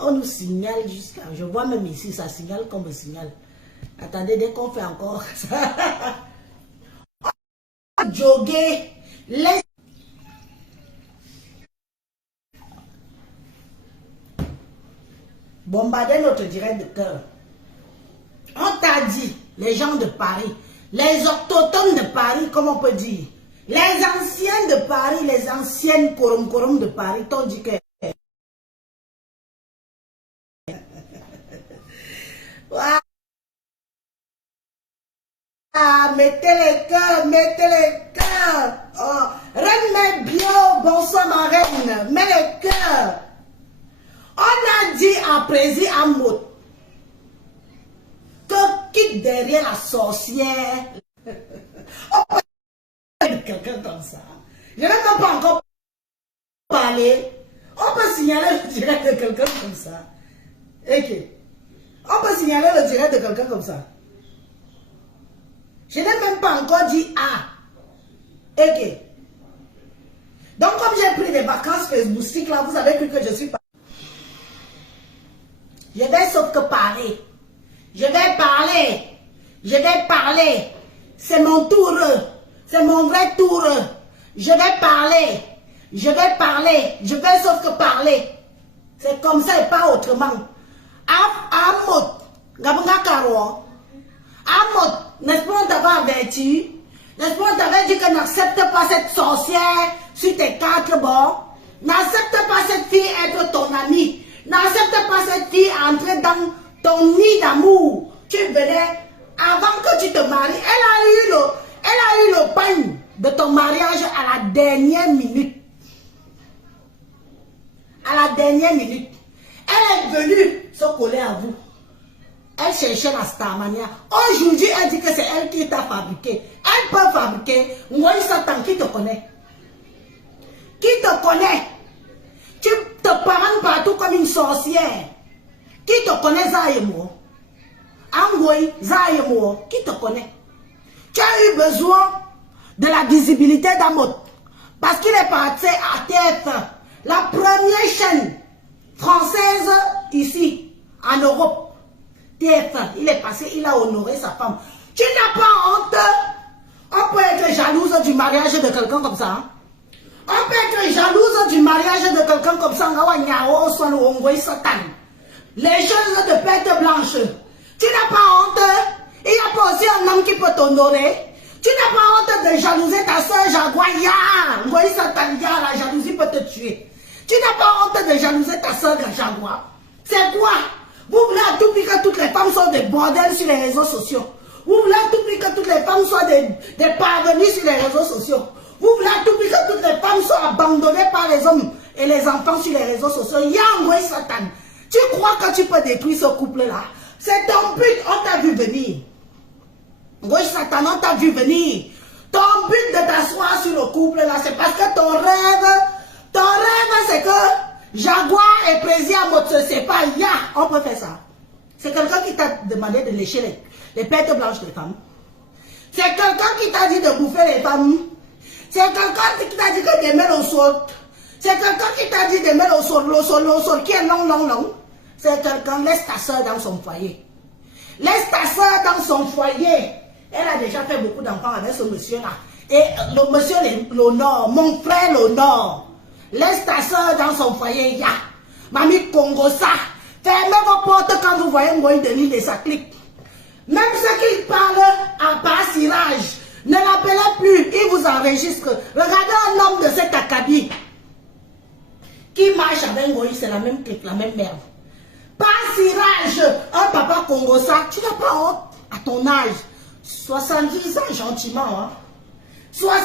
On nous signale jusqu'à... Je vois même ici, ça signale comme un signal. Attendez, dès qu'on fait encore ça... Jogger, laisse... Bombarder notre direct de cœur. On t'a dit, les gens de Paris, les autochtones de Paris, comme on peut dire, les anciens de Paris, les anciennes korom de Paris, t'ont dit que... Ah, mettez les cœurs, mettez les cœurs. Oh, Reine Bio, bonsoir ma reine, mets les cœurs. On a dit à Prési Amout que quitte derrière la sorcière. On peut parler de quelqu'un comme ça. Je n'ai même pas encore parlé. On peut signaler le direct de quelqu'un comme ça. Ok. On peut signaler le direct de quelqu'un comme ça. Je n'ai même pas encore dit ah. Ok. Donc comme j'ai pris des vacances Facebook là, vous avez cru que je suis pas. Je vais sauf que parler. Je vais parler. Je vais parler. C'est mon tour. C'est mon vrai tour. Je vais parler. Je vais parler. Je vais sauf que parler. C'est comme ça et pas autrement. Amot. Gabunga Karo. Amot. N'est-ce pas on t'avait averti? N'est-ce pas on t'avait dit que n'accepte pas cette sorcière sur tes quatre bords? N'accepte pas cette fille être ton amie. N'accepte pas cette fille entrer dans ton nid d'amour. Tu venais, avant que tu te maries, elle a eu le pain de ton mariage à la dernière minute. À la dernière minute. Elle est venue se coller à vous. Elle cherchait la Starmania. Aujourd'hui, elle dit que c'est elle qui t'a fabriqué. Elle peut fabriquer. Moi, Satan, qui te connaît? Qui te connaît? Tu te parades partout comme une sorcière. Qui te connaît, Zayemo? Angoy, Zayemo, qui te connaît? Tu as eu besoin de la visibilité d'Amot. Parce qu'il est parti à TF1, la première chaîne française ici, en Europe. TF1, il est passé, il a honoré sa femme. Tu n'as pas honte? On peut être jalouse du mariage de quelqu'un comme ça. Hein? On peut être jalouse du mariage de quelqu'un comme ça. Les choses de pète blanche. Tu n'as pas honte? Il n'y a pas aussi un homme qui peut t'honorer. Tu n'as pas honte de jalouser ta soeur Jaguaya. La jalousie peut te tuer. Tu n'as pas honte de jalouser ta soeur Jaguar. C'est quoi? Vous voulez à tout prix que toutes les femmes soient des bordels sur les réseaux sociaux. Vous voulez à tout prix que toutes les femmes soient des parvenues sur les réseaux sociaux. Vous voulez à tout prix que toutes les femmes soient abandonnées par les hommes et les enfants sur les réseaux sociaux. Yangoy Satan. Tu crois que tu peux détruire ce couple-là? C'est ton but, on t'a vu venir. Goy Satan, on t'a vu venir. Ton but de t'asseoir sur le couple-là, c'est parce que ton rêve, c'est que Jaguar et Prési Amout se séparent. On peut faire ça. C'est quelqu'un qui t'a demandé de lécher les pètes blanches des femmes. C'est quelqu'un qui t'a dit de bouffer les femmes. C'est quelqu'un qui t'a dit que d'aimer le sol. C'est quelqu'un qui t'a dit d'aimer le sol qui est long. C'est quelqu'un, laisse ta soeur dans son foyer. Laisse ta soeur dans son foyer. Elle a déjà fait beaucoup d'enfants avec ce monsieur-là. Et le monsieur l'honore, mon frère l'honore. Laisse ta soeur dans son foyer, ya. Mamie Congo, ça. Fermez vos portes quand vous voyez Ngoï de l'île de sa clique. Même ceux qui parlent à passirage, ne l'appelez plus, il vous enregistre. Regardez un homme de cet acabit qui marche avec Ngoï, c'est la même clique, la même merde. Passirage, un papa Congo, ça. Tu n'as pas honte à ton âge. 70 ans gentiment, hein. 70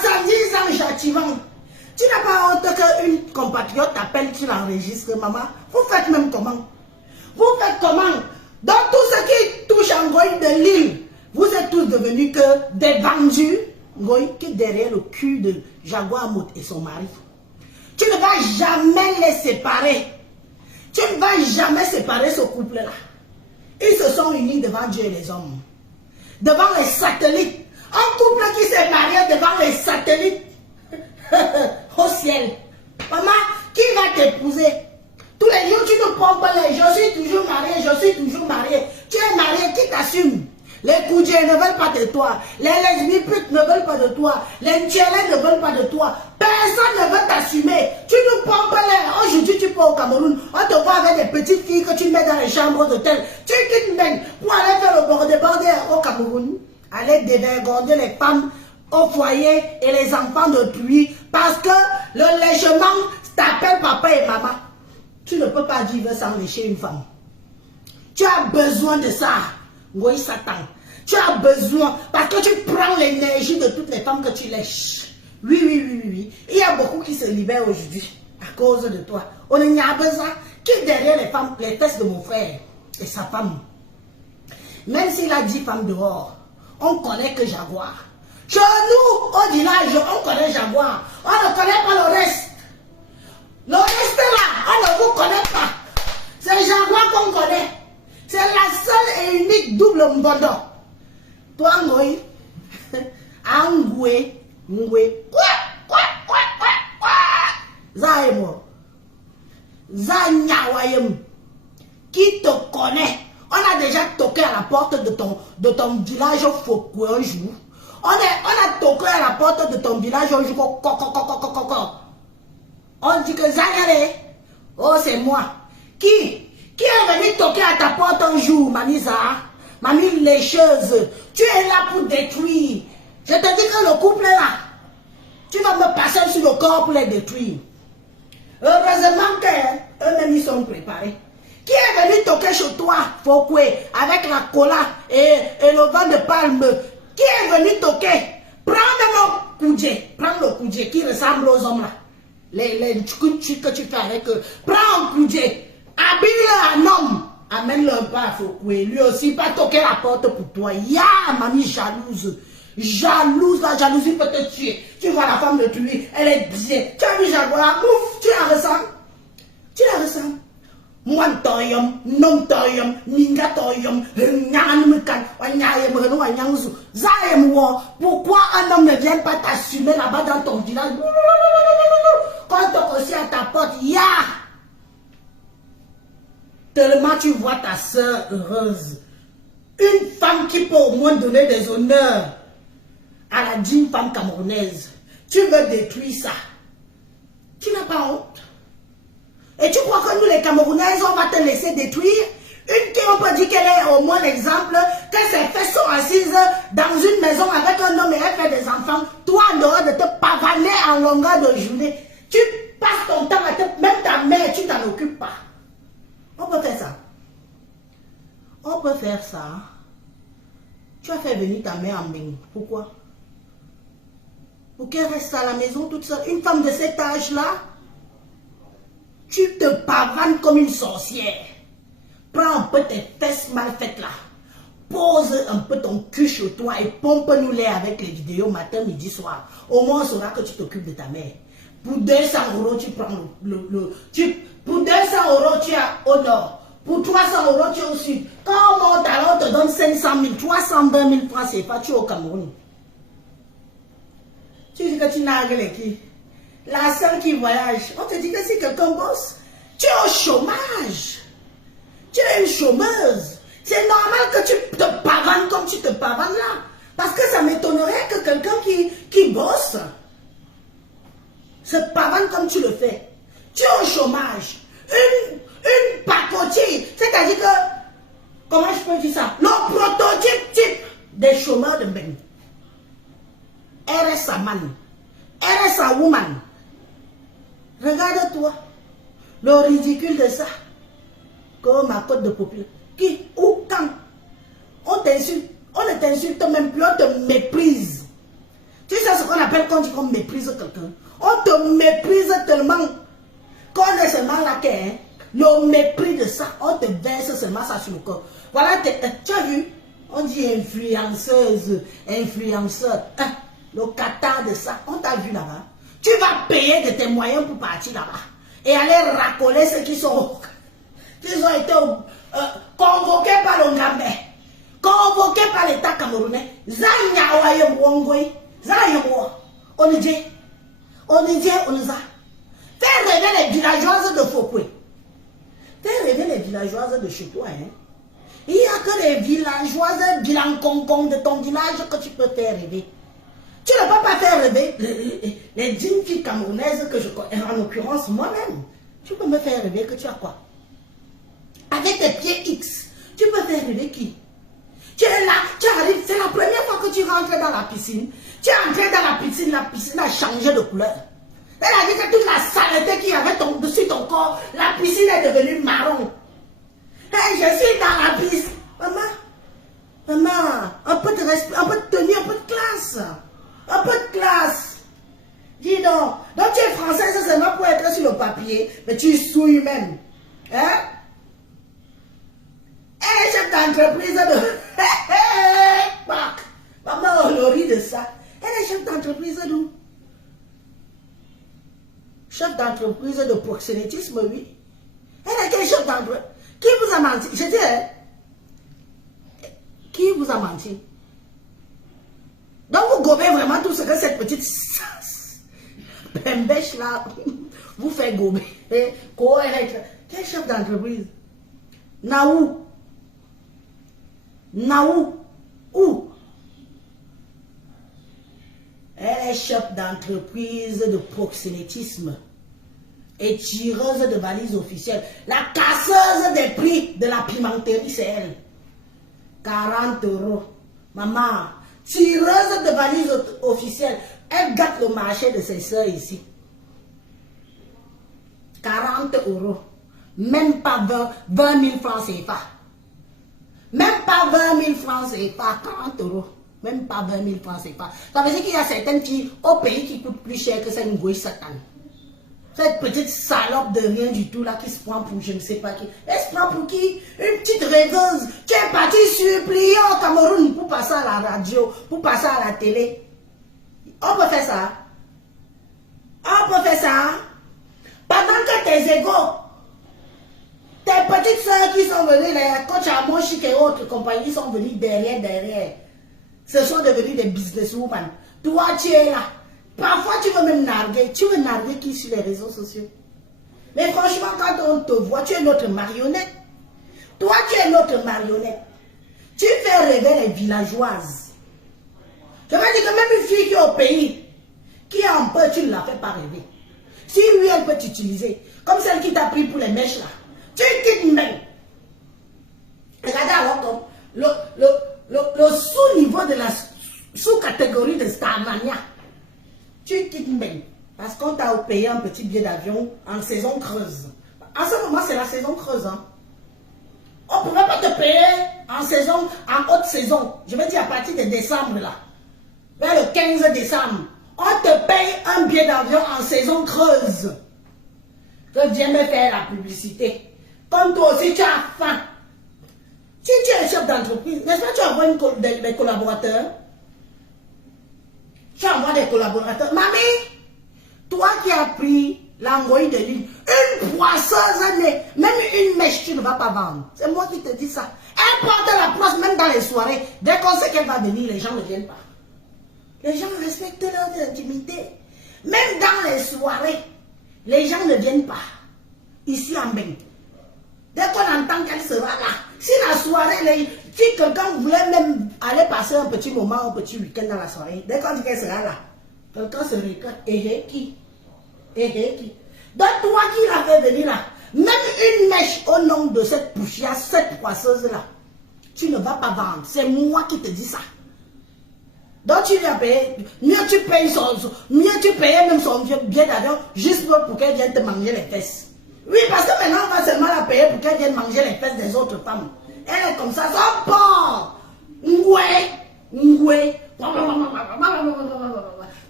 ans gentiment. Tu n'as pas honte qu'une compatriote t'appelle, tu l'enregistres, maman. Vous faites même comment? Vous faites comment? Dans tout ce qui touche à Ngoï de l'île, vous êtes tous devenus que des vendus. Ngoï qui est derrière le cul de Jaguar Amout et son mari. Tu ne vas jamais les séparer. Tu ne vas jamais séparer ce couple-là. Ils se sont unis devant Dieu et les hommes. Devant les satellites. Un couple qui s'est marié devant les satellites. Au ciel. Maman, qui va t'épouser? Tous les jours, tu ne prends pas les. Je suis toujours marié, je suis toujours marié. Tu es marié, qui t'assume? Les Koudjés ne veulent pas de toi. Les lesbiennes putes ne veulent pas de toi. Les Ntchelés ne veulent pas de toi. Personne ne veut t'assumer. Tu ne prends pas les. Aujourd'hui, tu pars au Cameroun. On te voit avec des petites filles que tu mets dans les chambres d'hôtel. Tu quittes même pour aller faire le bordel au Cameroun. Aller dévergonder les femmes au foyer et les enfants d'autrui. Parce que le lèchement t'appelle papa et maman. Tu ne peux pas vivre sans lécher une femme. Tu as besoin de ça. Oui, Satan. Tu as besoin, parce que tu prends l'énergie de toutes les femmes que tu lèches. Oui. Il y a beaucoup qui se libèrent aujourd'hui à cause de toi. On n'y a besoin. Qui est derrière les femmes, les fesses de mon frère et sa femme? Même s'il a 10 femmes dehors, on connaît que Jaguar. Chez nous, au village, on connaît Jaguar. On ne connaît pas le reste. Le reste là, on ne vous connaît pas. C'est Jaguar qu'on connaît. C'est la seule et unique double mbondo. Toi, Ngoï, Angoué, Ngoué, Zaïmo, Zanyawayem, qui te connaît? On a déjà toqué à la porte de ton village au Foucault un jour. On a toqué à la porte de ton village un jour. On dit que Zanyale, oh c'est moi. Qui est venu toquer à ta porte un jour, Mamie Mamie lécheuse? Tu es là pour détruire. Je te dis que le couple est là. Tu vas me passer sur le corps pour les détruire. Heureusement qu'eux-mêmes ils sont préparés. Qui est venu toquer chez toi, Fokwe, avec la cola et le vent de palme? Qui est venu toquer? Prends mon Koudjé. Prends le Koudjé qui ressemble aux hommes là. Les tchoukoutchou que tu fais avec eux. Prends un Koudjé. Habille-le un homme. Amène-le pas à Fokwe. Lui aussi, pas toquer la porte pour toi. Ya, mamie jalouse. Jalouse, la jalousie peut te tuer. Tu vois la femme de tuer, elle est bien. Tu as vu Jaguar, ouf, tu la ressens. Tu la ressens. Moi, toyom, nom toyom, ninga toyom, nyanumukan, wanyayem, wanyangzu, zayem wo. Pourquoi un homme ne vient pas t'assumer là-bas dans ton village? Quand on toque aussi à ta porte, ya! Tellement tu vois ta soeur heureuse. Une femme qui peut au moins donner des honneurs à la digne femme camerounaise. Tu veux détruire ça. Tu n'as pas honte. Et tu crois que nous les Camerounaises, on va te laisser détruire? Une qui on peut dire qu'elle est au moins l'exemple, que ses fesses sont assises dans une maison avec un homme et elle fait des enfants. Toi, en dehors de te pavaner en longueur de journée, tu passes ton temps à te... Même ta mère, tu t'en occupes pas. On peut faire ça. On peut faire ça. Tu as fait venir ta mère en Bing. Pourquoi? Pour qu'elle reste à la maison toute seule. Une femme de cet âge-là, tu te pavanes comme une sorcière. Prends un peu tes fesses mal faites là. Pose un peu ton cul sur toi et pompe-nous-les avec les vidéos matin, midi, soir. Au moins, on saura que tu t'occupes de ta mère. Pour 200 €, tu prends pour 200 €, tu as au nord. Pour 300 € tu es au sud. Quand on monte alors, on te donne 500 000, 320 000 francs, c'est pas tu es au Cameroun. Tu dis que tu nages les qui? La seule qui voyage. On te dit que si quelqu'un bosse, tu es au chômage. Tu es une chômeuse. C'est normal que tu te pavanes comme tu te pavanes là. Parce que ça m'étonnerait que quelqu'un qui bosse se pavane comme tu le fais. Tu es au chômage. Une pacotier, c'est-à-dire que, comment je peux dire ça? Le prototype des chômeurs de Beng. RSA man, RSA woman. Regarde-toi, le ridicule de ça. Comme ma cote de population. Qui, où, quand? On t'insulte, on ne t'insulte même plus, on te méprise. Tu sais ce qu'on appelle quand on méprise quelqu'un? On te méprise tellement qu'on est seulement là qu'un. Le mépris de ça, on te verse seulement ça sur le corps. Voilà, tu as vu? On dit influenceuse, influenceur. Hein? Le catar de ça, on t'a vu là-bas. Tu vas payer de tes moyens pour partir là-bas. Et aller racoler ceux qui ont été convoqués par le Ngambé, convoqués par l'État camerounais. Zanyawaye Mwongwe, Zanyawo, on est dit, on nous a fait rêver les villageoises de Fokwe. Fais rêver les villageoises de chez toi. Hein. Il n'y a que les villageoises bilan-concon de ton village que tu peux faire rêver. Tu ne peux pas faire rêver les dignes filles camerounaises que je connais, en l'occurrence moi-même. Tu peux me faire rêver que tu as quoi? Avec tes pieds X, tu peux faire rêver qui? Tu es là, tu arrives, c'est la première fois que tu rentres dans la piscine. Tu es entré dans la piscine a changé de couleur. Elle a dit que toute la saleté qu'il y avait dessus ton corps, la piscine est devenue marron. Hey, je suis dans la piscine. Maman, un peu de respect, un peu de tenue, un peu de classe. Un peu de classe. Dis donc. Donc tu es française seulement pour être sur le papier, mais tu souilles même. Hein? Elle est chef d'entreprise de... Maman, on rit de ça. Elle est chef d'entreprise d'où? Chef d'entreprise de proxénétisme, oui. Elle est quel chef d'entreprise? Qui vous a menti? Je dis, hein? Qui vous a menti? Donc vous gobez vraiment tout ce que cette petite pembèche là vous fait gober. Quel chef d'entreprise? Naou? Naou? Où? Elle est chef d'entreprise de proxénétisme et tireuse de valises officielles. La casseuse des prix de la pimenterie, c'est elle. 40 €. Maman, tireuse de valises officielles. Elle gâte le marché de ses soeurs ici. 40 €. Même pas 20 000 francs CFA. Même pas 20 000 francs CFA. 40 €. Même pas 20 000 francs CFA. Ça veut dire qu'il y a certaines filles au pays qui coûtent plus cher que cette Ngoï Satan. Cette petite salope de rien du tout là qui se prend pour je ne sais pas qui. Elle se prend pour qui? Une petite rêveuse qui est partie supplier au Cameroun pour passer à la radio, pour passer à la télé. On peut faire ça. On peut faire ça. Pendant que tes égaux, tes petites soeurs qui sont venues, les coachs à Mochik et autres compagnies sont venues derrière. Ce sont devenus des businesswomen. Toi, tu es là. Parfois, tu veux même narguer. Tu veux narguer qui sur les réseaux sociaux? Mais franchement, quand on te voit, tu es notre marionnette. Toi, tu es notre marionnette. Tu fais rêver les villageoises. Je veux dire que même une fille qui est au pays, qui est en peu, tu ne la fais pas rêver. Si lui, elle peut t'utiliser, comme celle qui t'a pris pour les mèches là, tu quittes même. Regardez alors comme le sous-niveau de la sous-catégorie de Starmania. Tu quittes même. Parce qu'on t'a payé un petit billet d'avion en saison creuse. En ce moment, c'est la saison creuse. Hein. On ne pouvait pas te payer en haute saison. Je veux dire à partir de décembre, là. Vers le 15 décembre. On te paye un billet d'avion en saison creuse. Que viens me faire la publicité. Comme toi aussi, tu as faim. Si tu es chef d'entreprise, n'est-ce pas, tu envoies des collaborateurs? Tu envoies des collaborateurs. Mamie, toi qui as pris l'angoïne de l'île, une poisseuse née, même une mèche, tu ne vas pas vendre. C'est moi qui te dis ça. Elle porte la poisse même dans les soirées. Dès qu'on sait qu'elle va venir, les gens ne viennent pas. Les gens respectent leur intimité. Même dans les soirées, les gens ne viennent pas. Ici en Beng. Dès qu'on entend qu'elle sera là, si la soirée, si quelqu'un voulait même aller passer un petit moment, un petit week-end dans la soirée, dès qu'on dit qu'elle sera là, quelqu'un se réclame. Et qui? Donc toi qui l'a fait venir là, même une mèche au nom de cette poussière, cette poisseuse-là, tu ne vas pas vendre. C'est moi qui te dis ça. Donc tu lui as payé, mieux tu payais même son billet d'avion juste pour qu'elle vienne te manger les fesses. Oui, parce que maintenant on va seulement la payer pour qu'elle vienne manger les fesses des autres femmes. Elle est comme ça, son porc. Ngoué.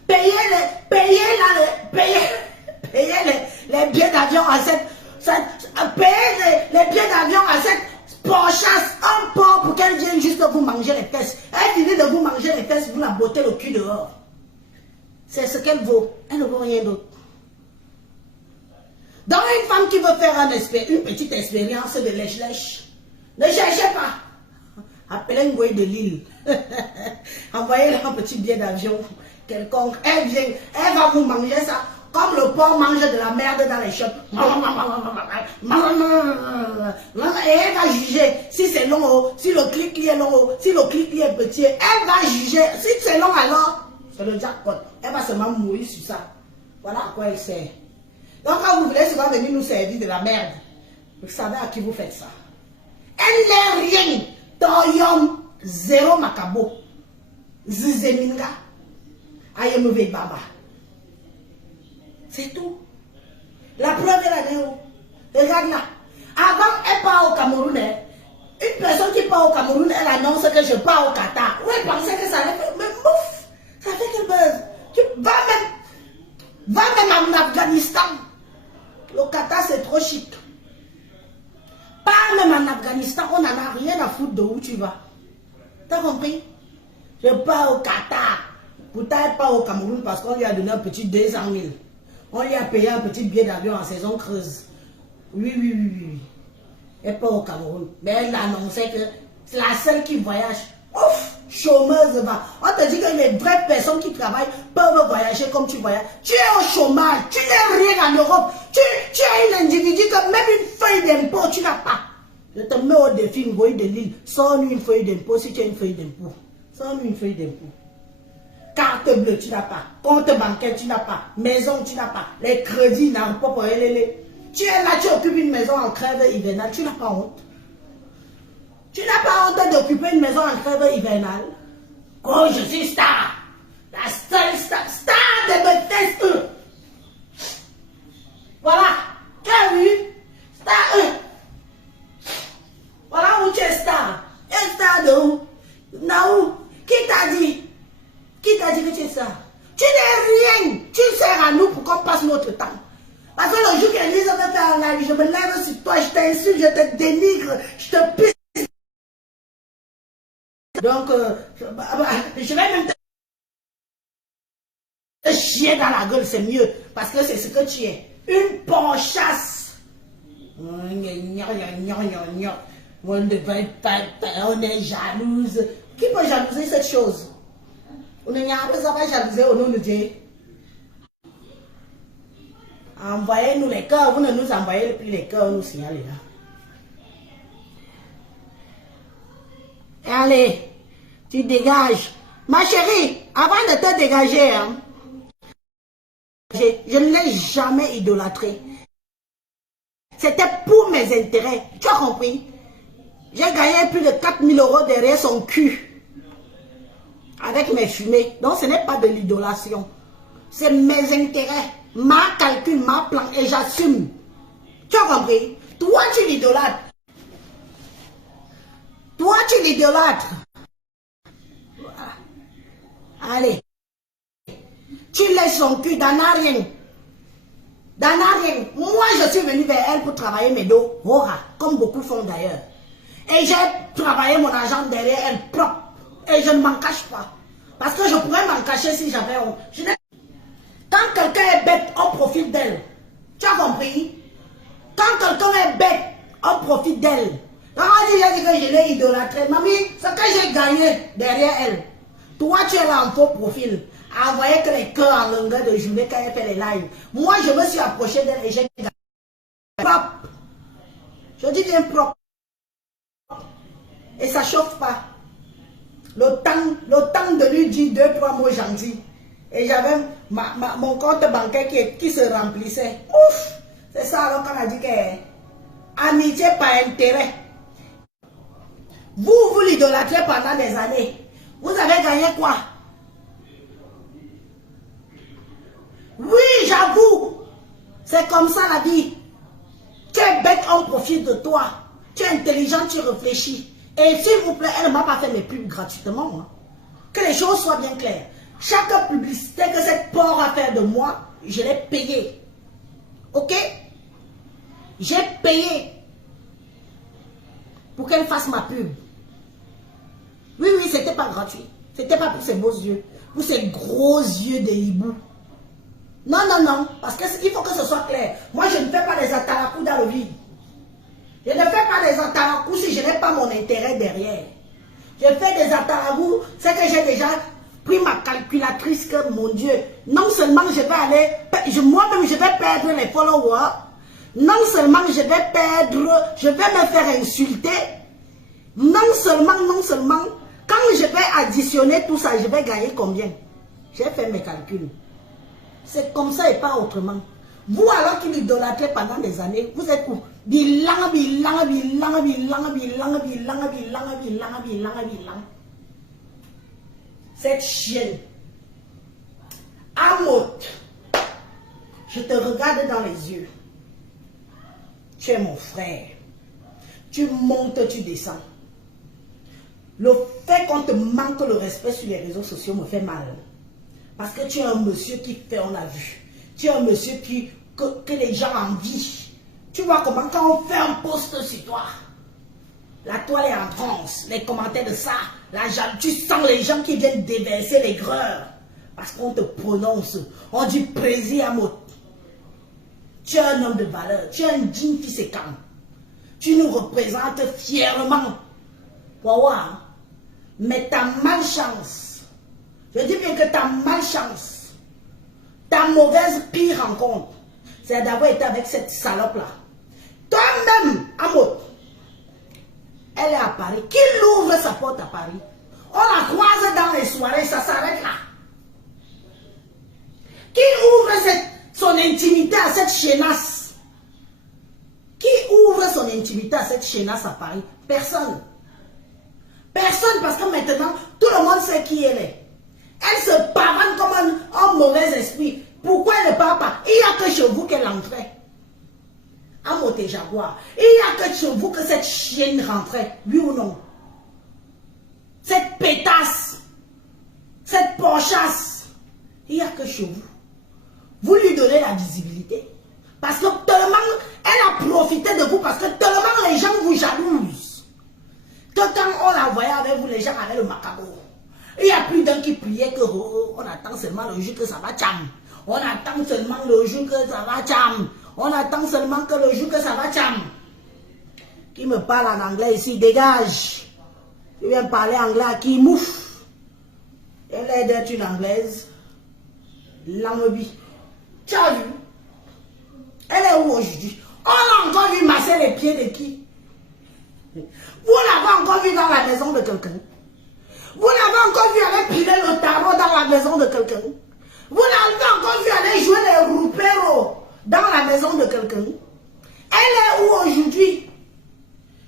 Payez les billets d'avion à les billets d'avion à cette porchasse, un porc pour qu'elle vienne juste vous manger les fesses. Elle finit de vous manger les fesses, vous la bottez le cul dehors. C'est ce qu'elle vaut. Elle ne vaut rien d'autre. Dans une femme qui veut faire une petite expérience de lèche-lèche, ne cherchez pas. Appelez Ngoué de Lille. Envoyez-la un petit billet d'avion quelconque. Elle vient, elle va vous manger ça. Comme le porc mange de la merde dans les shops. Et elle va juger si c'est long, si le clic est long, si le clic est petit. Elle va juger. Si c'est long alors, c'est le jackpot. Elle va seulement mourir sur ça. Voilà à quoi elle sert. Donc quand vous voulez souvent venir nous servir de la merde, vous savez à qui vous faites ça. Elle n'est rien. Toyom, zéro macabo. Zizeminga. Ayemove baba. C'est tout. La preuve est là. Regarde là. Avant, elle part au Cameroun. Une personne qui part au Cameroun, elle annonce que je pars au Qatar. Où elle pensait que ça allait faire. Mais bouf, ça fait quel buzz. Tu va même en Afghanistan. Le Qatar, c'est trop chic. Pas même en Afghanistan, on n'en a rien à foutre de où tu vas. T'as compris? Je pars au Qatar. Pourtant, elle part au Cameroun parce qu'on lui a donné un petit 200 000. On lui a payé un petit billet d'avion en saison creuse. Oui. Elle part au Cameroun. Mais elle annonçait que c'est la seule qui voyage. Ouf, chômeuse va. On te dit que les vraies personnes qui travaillent peuvent voyager comme tu voyages. Tu es au chômage, tu n'es rien en Europe. Tu es un individu que même une feuille d'impôt, tu n'as pas. Je te mets au défi, une feuille de l'île. Sors-nous une feuille d'impôt si tu as une feuille d'impôt. Sors-nous une feuille d'impôt. Carte bleue, tu n'as pas. Compte bancaire, tu n'as pas. Maison, tu n'as pas. Les crédits, n'ont pas pour elle. Tu es là, tu occupes une maison en crève hivernale, tu n'as pas honte. Tu n'as pas honte d'occuper une maison en crève hivernale. Oh, je suis star. La seule star de Bethesda. Voilà. Tu as vu? Star 1. Voilà où tu es star. Et star de où? Naou. Qui t'a dit? Qui t'a dit que tu es ça? Tu n'es rien. Tu sers à nous pour qu'on passe notre temps. Parce que le jour qu'Élise va faire un live, je me lève sur toi, je t'insulte, je te dénigre, je te pisse. Donc, je vais même te chier dans la gueule, c'est mieux. Parce que c'est ce que tu es. Une ponchasse. On est jalouse. Qui peut jalouser cette chose? On n'est pas jalouser au nom de Dieu. Envoyez-nous les cœurs, vous ne nous envoyez plus les cœurs, nous signalez là. Allez, tu dégages. Ma chérie, avant de te dégager, hein, je ne l'ai jamais idolâtré. C'était pour mes intérêts. Tu as compris? J'ai gagné plus de 4 000 € derrière son cul. Avec mes fumées. Donc ce n'est pas de l'idolation. C'est mes intérêts. Ma calcul, ma plan. Et j'assume. Tu as compris? Toi tu l'idolâtres. Toi tu l'idolâtres. Allez. Tu laisses son cul dans rien. Dans rien. Moi je suis venu vers elle pour travailler mes dos. Comme beaucoup font d'ailleurs. Et j'ai travaillé mon argent derrière elle propre. Et je ne m'en cache pas. Parce que je pourrais m'en cacher si j'avais honte. Quand quelqu'un est bête, on profite d'elle. Tu as compris? Quand quelqu'un est bête, on profite d'elle. Quand on dit que je l'ai idolâtrée, mamie, c'est que j'ai gagné derrière elle. Toi, tu es là en faux profil. À envoyer que les cœurs en longueur de journée quand elle fait les lives. Moi, je me suis approché d'elle et j'ai gagné. Propre. Je dis bien propre. Et ça chauffe pas. Le temps de lui dire 2-3 mots gentils. Et j'avais mon compte bancaire qui se remplissait. Ouf! C'est ça alors qu'on a dit que amitié par intérêt. Vous l'idolâtrez pendant des années. Vous avez gagné quoi? Oui, j'avoue. C'est comme ça la vie. Tu es bête, on profite de toi. Tu es intelligent, tu réfléchis. Et s'il vous plaît, elle ne m'a pas fait mes pubs gratuitement. Hein. Que les choses soient bien claires. Chaque publicité que cette porc a fait de moi, je l'ai payé. Ok? J'ai payé pour qu'elle fasse ma pub. Oui, c'était pas gratuit. C'était pas pour ses beaux yeux. Pour ses gros yeux de hibou. Non. Parce qu'il faut que ce soit clair. Moi, je ne fais pas des atarakou dans le vide. Je ne fais pas des atarakou si je n'ai pas mon intérêt derrière. Je fais des atarakou, c'est que j'ai déjà pris ma calculatrice que, mon Dieu, non seulement je vais aller moi-même, je vais perdre les followers. Non seulement je vais perdre, je vais me faire insulter. Non seulement, quand je vais additionner tout ça, je vais gagner combien? J'ai fait mes calculs. C'est comme ça et pas autrement. Vous, alors qu'il idolâtrez pendant des années, vous êtes où? Bilan. Cette chienne. Amote. Je te regarde dans les yeux. Tu es mon frère. Tu montes, tu descends. Le fait qu'on te manque le respect sur les réseaux sociaux me fait mal. Parce que tu es un monsieur qui fait, on a vu. Tu es un monsieur que les gens envient. Tu vois comment quand on fait un post sur toi, la toile est en transe, les commentaires de ça, tu sens les gens qui viennent déverser l'aigreur. Parce qu'on te prononce, on dit plaisir à mot. Tu es un homme de valeur, tu es un digne fils et camp. Tu nous représentes fièrement. Waouh. Mais ta malchance, je dis bien que ta malchance, ta mauvaise pire rencontre, c'est d'avoir été avec cette salope-là. Toi-même, Amot, elle est à Paris. Qui l'ouvre sa porte à Paris? On la croise dans les soirées, ça s'arrête là. Qui ouvre son intimité à cette chénasse? Qui ouvre son intimité à cette chénasse à Paris? Personne. Personne, parce que maintenant, tout le monde sait qui elle est. Elle se pavane comme un mauvais esprit. Pourquoi elle ne parle pas? Il n'y a que chez vous qu'elle entrait. Amot et Jaguar. Il n'y a que chez vous que cette chienne rentrait. Oui ou non? Cette pétasse. Cette porchasse. Il n'y a que chez vous. Vous lui donnez la visibilité. Parce que tellement, elle a profité de vous. Parce que tellement les gens vous jalousent. Que quand on la voyait avec vous, les gens avaient le macabre. Il n'y a plus d'un qui priait que on attend seulement le jour que ça va tcham. On attend seulement le jour que ça va tcham. On attend seulement que le jour que ça va tcham. Qui me parle en anglais ici, dégage. Je viens parler anglais à qui mouffe. Elle est d'être une anglaise. Langue. Tu as vu? Elle est où aujourd'hui? On a encore vu masser les pieds de qui? Vous l'avez encore vu dans la maison de quelqu'un? Vous l'avez encore vu aller piler le tarot dans la maison de quelqu'un? Vous l'avez encore vu aller jouer les rouperos dans la maison de quelqu'un? Elle est où aujourd'hui?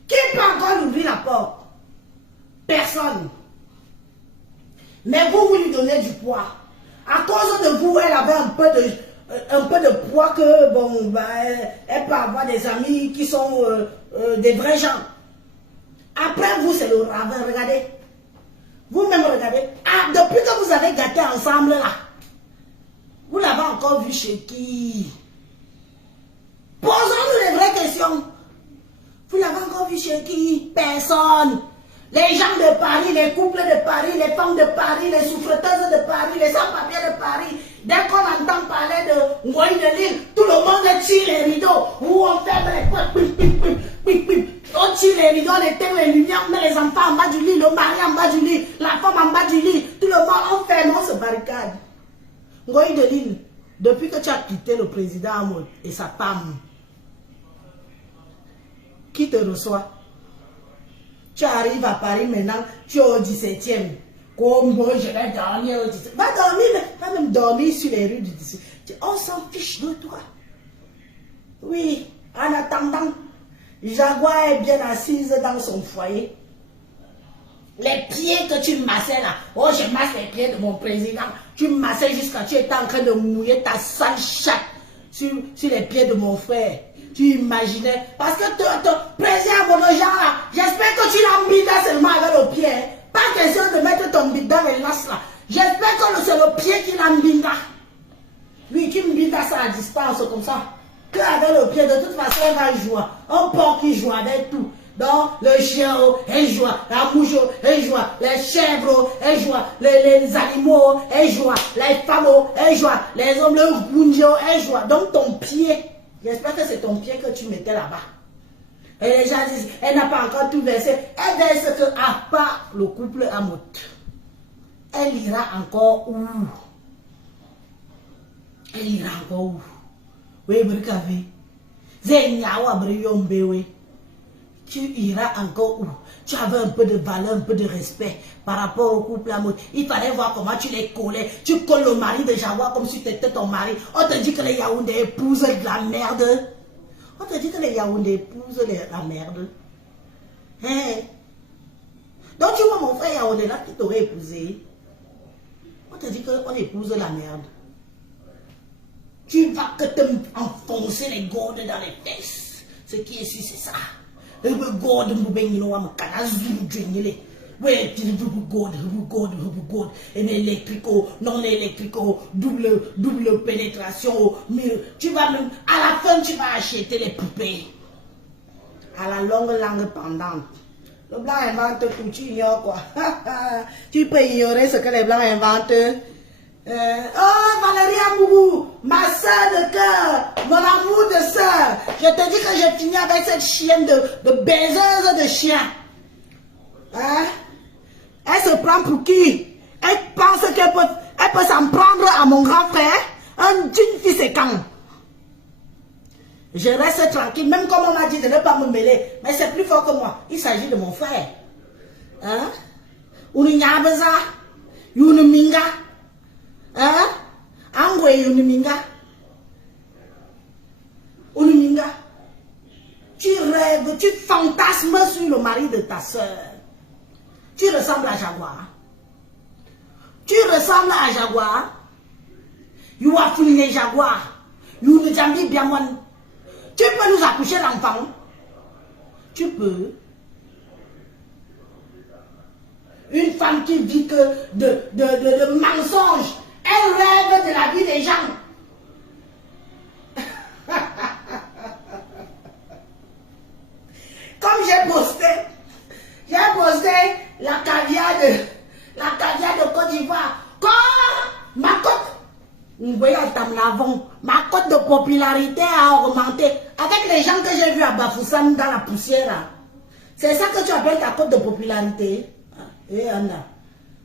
Qui peut encore ouvrir la porte? Personne. Mais vous lui donnez du poids. À cause de vous, elle avait un peu de poids que, bon, bah, elle peut avoir des amis qui sont des vrais gens. Après vous, c'est le ravin. Regardez. Vous-même, regardez. Ah, depuis que vous avez gâté ensemble, là, vous l'avez encore vu chez qui? Posons-nous les vraies questions. Vous l'avez encore vu chez qui? Personne. Les gens de Paris, les couples de Paris, les femmes de Paris, les souffreteuses de Paris, les sans-papiers de Paris. Dès qu'on entend parler de Ngoï de Lille, tout le monde tire les rideaux. Où on ferme les portes. On tire les rideaux, on éteint les lumières, on met les enfants en bas du lit, le mari en bas du lit, la femme en bas du lit. Tout le monde, on ferme, on se barricade. Ngoï de Lille, depuis que tu as quitté le président Amot et sa femme, qui te reçoit? Tu arrives à Paris maintenant, tu es au 17e. Comme moi, je vais dormir au 17e. Va dormir, va même dormir sur les rues du 17e. On s'en fiche de toi. Oui, en attendant, Jaguar est bien assise dans son foyer. Les pieds que tu massais là, oh je masse les pieds de mon président. Tu massais jusqu'à tu étais en train de mouiller ta sale chatte sur les pieds de mon frère. Tu imaginais, parce que ton président Bonojan là, j'espère que tu l'embindas seulement avec le pied. Pas question de mettre ton bide dans les lasses là. J'espère que c'est le pied qui l'embinda. Lui qui m'embinda ça à distance comme ça. Que avec le pied, de toute façon, elle va jouer. Un porc qui joue avec tout. Donc, le chien, elle joue. La mouche, elle joue. Les chèvres, elle joue. Les animaux, elle joue. Les femmes, elle joue. Les hommes, le gounjo, elle joue. Donc, ton pied. J'espère que c'est ton pied que tu mettais là-bas. Et les gens disent, elle n'a pas encore tout versé. Elle verse que, à part le couple Amot, elle ira encore où? Elle ira encore où? Oui, Brikavé. Zéniawa Briombe, oui. Tu iras encore où? Tu avais un peu de valeur, un peu de respect par rapport au couple amoureux. Il fallait voir comment tu les collais. Tu colles le mari de Jaguar comme si tu étais ton mari. On te dit que les Yaoundé épousent de la merde. On te dit que les Yaoundé épousent la merde. Hein? Donc tu vois mon frère Yaoundé là qui t'aurait épousé. On te dit qu'on épouse la merde. Tu vas que te enfoncer les gourdes dans les fesses. Ce qui est ici, c'est ça. Le gourde, gourde, électrico, non électrico, double pénétration, tu vas même, à la fin, tu vas acheter les poupées. À la longue langue pendante. Le blanc invente tout, tu ignores quoi. Tu peux ignorer ce que les blancs inventent. Oh, Valérie Amourou, ma soeur de cœur, mon amour de soeur. Je te dis que j'ai fini avec cette chienne de baiseuse de chien. Hein? Elle se prend pour qui? Elle pense qu'elle peut s'en prendre à mon grand frère. Une fille, c'est quand? Je reste tranquille, même comme on m'a dit de ne pas me mêler. Mais c'est plus fort que moi. Il s'agit de mon frère. Hein? Uninyabaza, Yunuminga. Hein? Angwe Yunuminga. Unuminga. Tu rêves, tu fantasmes sur le mari de ta soeur. Tu ressembles à Jaguar. Tu ressembles à Jaguar. You are fouillé Jaguar. You ne jambi bien moi. Tu peux nous accoucher l'enfant. Tu peux. Une femme qui vit que de mensonges. Elle rêve de la vie des gens. Comme j'ai posté la caviar de Côte d'Ivoire. Quand ma cote de popularité a augmenté avec les gens que j'ai vus à Bafoussam dans la poussière. C'est ça que tu appelles ta cote de popularité? Et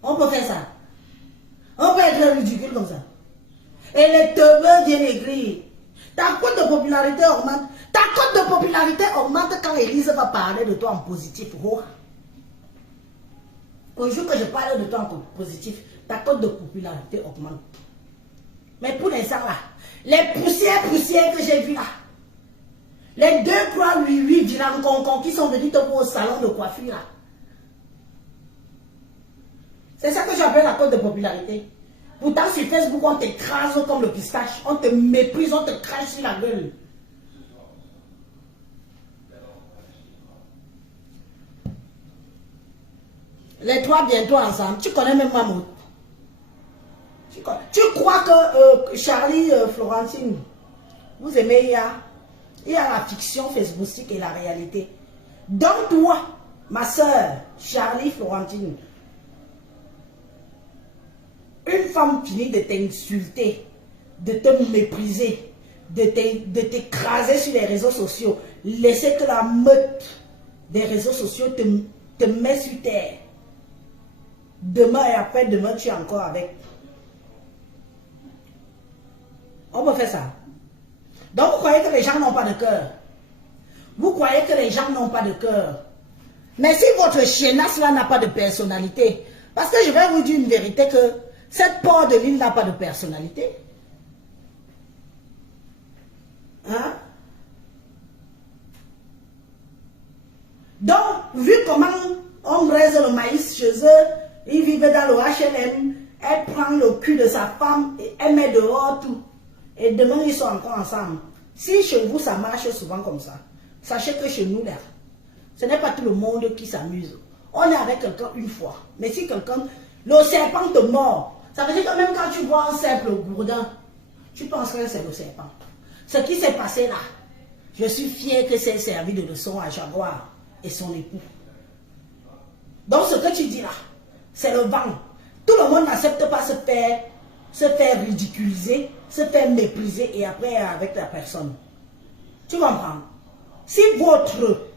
on peut faire ça. On peut être ridicule comme ça. Et les teubeux viennent écrire. Ta cote de popularité augmente. Ta cote de popularité augmente quand Élise va parler de toi en positif. Oh. Au jour que je parle de toi en positif, ta cote de popularité augmente. Mais pour l'instant là, les poussières que j'ai vues là, les 2, 3, 8 vilancons qui sont venus te voir au salon de coiffure là, c'est ça que j'appelle la cote de popularité. Pourtant sur Facebook on t'écrase comme le pistache, on te méprise, on te crache sur la gueule. Les trois bientôt ensemble, tu connais même Mamoud. Tu crois que Charlie Florentine, vous aimez, il y a la fiction facebookistique et la réalité. Donc toi, ma soeur, Charlie Florentine, une femme finit de t'insulter, de te mépriser, de t'écraser sur les réseaux sociaux, laisser que la meute des réseaux sociaux te met sur terre. Demain et après-demain, tu es encore avec. On peut faire ça. Donc, vous croyez que les gens n'ont pas de cœur. Vous croyez que les gens n'ont pas de cœur. Mais si votre chienasse là n'a pas de personnalité, parce que je vais vous dire une vérité que cette porte de l'île n'a pas de personnalité. Hein? Donc, vu comment on braise le maïs chez eux, ils vivent dans le HLM, elle prend le cul de sa femme et elle met dehors tout. Et demain, ils sont encore ensemble. Si chez vous, ça marche souvent comme ça, sachez que chez nous, là, ce n'est pas tout le monde qui s'amuse. On est avec quelqu'un une fois. Mais si quelqu'un, le serpent te mord, ça veut dire que même quand tu vois un simple gourdin, tu penses que c'est le serpent. Ce qui s'est passé là, je suis fier que c'est servi de leçon à Jaguar et son époux. Donc ce que tu dis là, c'est le vent. Tout le monde n'accepte pas se faire ridiculiser, se faire mépriser et après avec la personne. Tu comprends? Si votre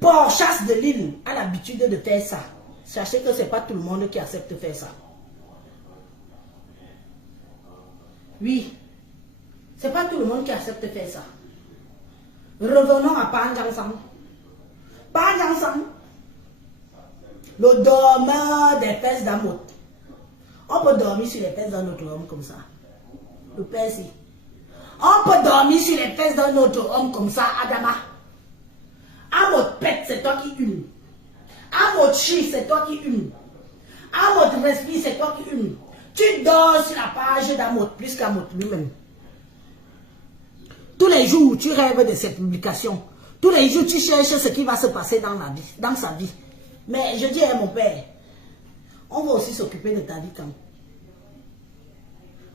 porchasse de l'île a l'habitude de faire ça, sachez que ce n'est pas tout le monde qui accepte de faire ça. Oui, C'est pas tout le monde qui accepte de faire ça. Revenons à Panjansam. Panjansam, le dormeur des fesses d'amour. On peut dormir sur les fesses d'un autre homme comme ça. Le père, si. On peut dormir sur les fesses d'un autre homme comme ça, Adama. À votre pète, c'est toi qui hume. À votre chi, c'est toi qui hume. À votre respire, c'est toi qui hume. Tu dors sur la page d'Amot plus qu'Amot lui-même. Tous les jours, tu rêves de cette publication. Tous les jours, tu cherches ce qui va se passer dans la vie, dans sa vie. Mais je dis à mon père, on va aussi s'occuper de ta vie quand.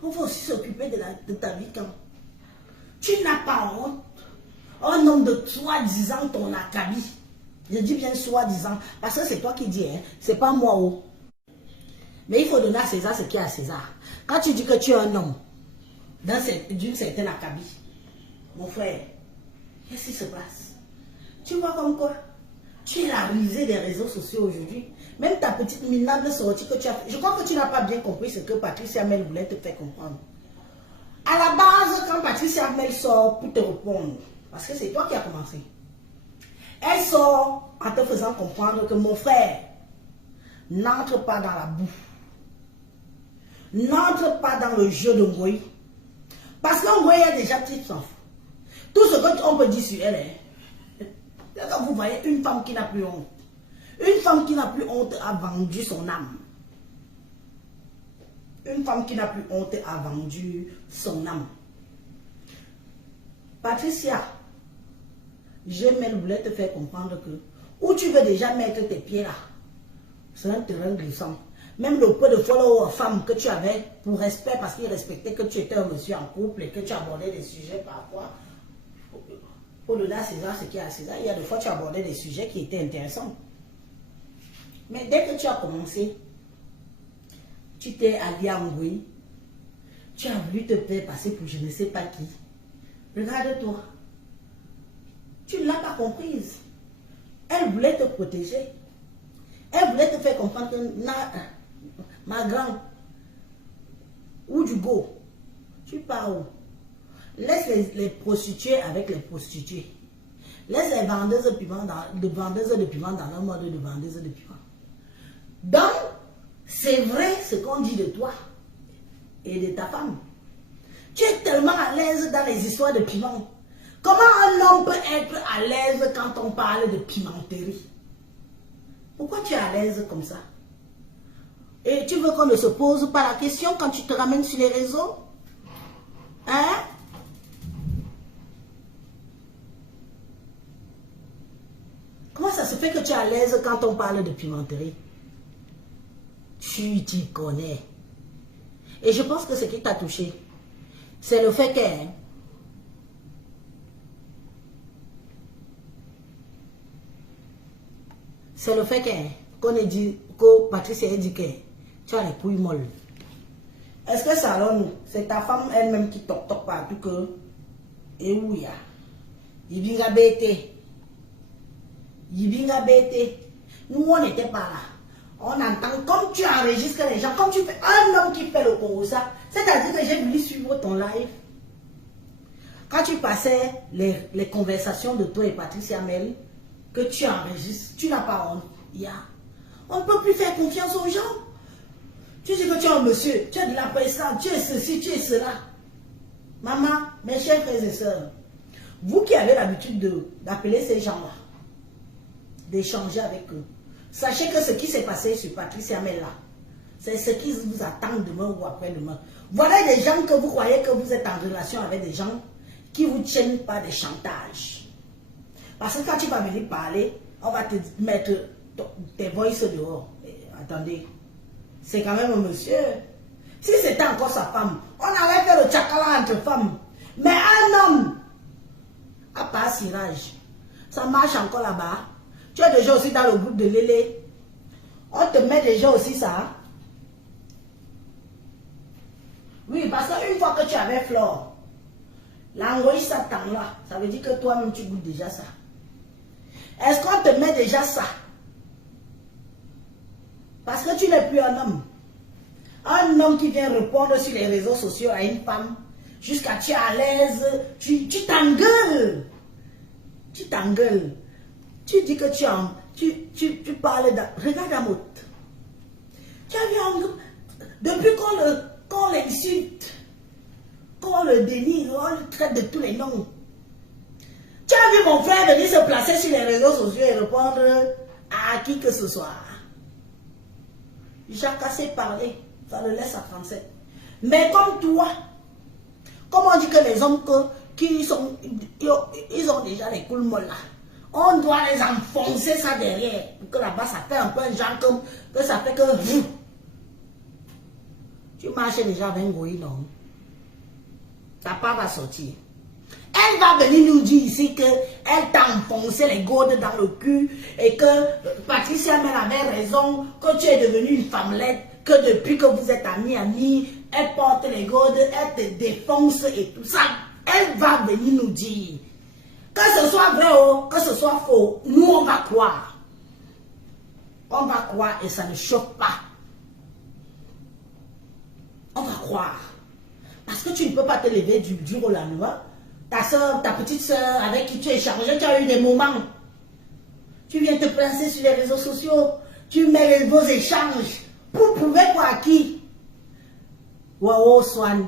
On va aussi s'occuper de ta vie quand. Tu n'as pas honte. Un homme de soi-disant ton acabit. Je dis bien soi-disant, parce que c'est toi qui dis, hein, c'est pas moi. Oh. Mais il faut donner à César ce qui est à César. Quand tu dis que tu es un homme d'une certaine acabit, mon frère, qu'est-ce qui se passe? Tu vois comme quoi? Tu es la risée des réseaux sociaux aujourd'hui. Même ta petite minable sortie que tu as fait. Je crois que tu n'as pas bien compris ce que Patricia Mel voulait te faire comprendre. À la base, quand Patricia Mel sort pour te répondre, parce que c'est toi qui as commencé, elle sort en te faisant comprendre que mon frère, n'entre pas dans la boue. N'entre pas dans le jeu de Ngoï. Parce que Ngoï a déjà petit s'en fout. Tout ce qu'on peut dire sur elle, hein, quand vous voyez une femme qui n'a plus honte. Une femme qui n'a plus honte a vendu son âme. Une femme qui n'a plus honte a vendu son âme. Patricia, voulais te faire comprendre que où tu veux déjà mettre tes pieds là, c'est un terrain glissant. Même le peu de followers femmes que tu avais pour respect, parce qu'ils respectaient que tu étais un monsieur en couple et que tu abordais des sujets parfois. Au-delà de César, ce qui est à César, il y a des fois tu abordais des sujets qui étaient intéressants. Mais dès que tu as commencé, tu t'es allié à Ngoï, tu as voulu te faire passer pour je ne sais pas qui. Regarde-toi. Tu ne l'as pas comprise. Elle voulait te protéger. Elle voulait te faire comprendre que ma grande, où tu go, tu pars où? Laisse les prostituées avec les prostituées. Laisse les vendeuses de piment dans leur mode de vendeuses de piment. Donc, c'est vrai ce qu'on dit de toi et de ta femme. Tu es tellement à l'aise dans les histoires de piment. Comment un homme peut être à l'aise quand on parle de pimenterie? Pourquoi tu es à l'aise comme ça? Et tu veux qu'on ne se pose pas la question quand tu te ramènes sur les réseaux? Hein? Comment ça se fait que tu es à l'aise quand on parle de pimenterie? Tu t'y connais. Et je pense que ce qui t'a touché, c'est le fait que qu'on ait dit, que Patricia ait dit que tu as les couilles molles. Est-ce que ça alors c'est ta femme elle-même qui toque partout que et où il y a Yibinga BT. Yibinga BT. Nous on n'était pas là. On entend comme tu enregistres les gens, comme tu fais un homme qui fait le Congo ça. C'est-à-dire que j'ai voulu suivre ton live. Quand tu passais les conversations de toi et Patricia Mel, que tu enregistres, tu n'as pas honte. On ne peut plus faire confiance aux gens. Tu dis que tu es un monsieur, tu es de la prestance, tu es ceci, tu es cela. Maman, mes chers frères et sœurs, vous qui avez l'habitude d'appeler ces gens-là, d'échanger avec eux, sachez que ce qui s'est passé sur Patricia Mel là, c'est ce qui vous attend demain ou après-demain. Voilà des gens que vous croyez que vous êtes en relation avec des gens qui vous tiennent par des chantages. Parce que quand tu vas venir parler, on va te mettre tes voices dehors. Attendez, c'est quand même un monsieur. Si c'était encore sa femme, on allait faire le tchakala entre femmes. Mais un homme, à part Sirage, ça marche encore là-bas. Tu es déjà aussi dans le groupe de Lélé. On te met déjà aussi ça. Oui, parce qu'une fois que tu avais Flore, l'envoyer ça t'en là, ça veut dire que toi-même tu goûtes déjà ça. Est-ce qu'on te met déjà ça? Parce que tu n'es plus un homme. Un homme qui vient répondre sur les réseaux sociaux à une femme jusqu'à tu es à l'aise, tu t'engueules. Tu t'engueules. Tu dis que tu parles de... Regarde Amout. Tu as vu, depuis qu'on l'insulte, qu'on le dénigre, on le traite de tous les noms. Tu as vu mon frère venir se placer sur les réseaux sociaux et répondre à qui que ce soit. Jacques a assez parlé, ça le laisse à français. Mais comme toi, comme on dit que les hommes ils ont déjà les couilles molles là, on doit les enfoncer ça derrière, pour que là-bas ça fait un peu un genre comme, que ça fait que... Tu marches déjà avec un goï, non? Ta part va sortir. Elle va venir nous dire ici qu'elle t'a enfoncé les gourdes dans le cul et que Patricia Mel avait raison, que tu es devenue une femmelette, que depuis que vous êtes amis, elle porte les gourdes, elle te défonce et tout ça. Elle va venir nous dire. Que ce soit vrai ou que ce soit faux, nous on va croire. On va croire et ça ne choque pas. On va croire. Parce que tu ne peux pas te lever du jour au lendemain. Ta soeur, ta petite soeur avec qui tu échanges, tu as eu des moments. Tu viens te placer sur les réseaux sociaux. Tu mets vos échanges. Pour prouver quoi à qui? Wow, Swan.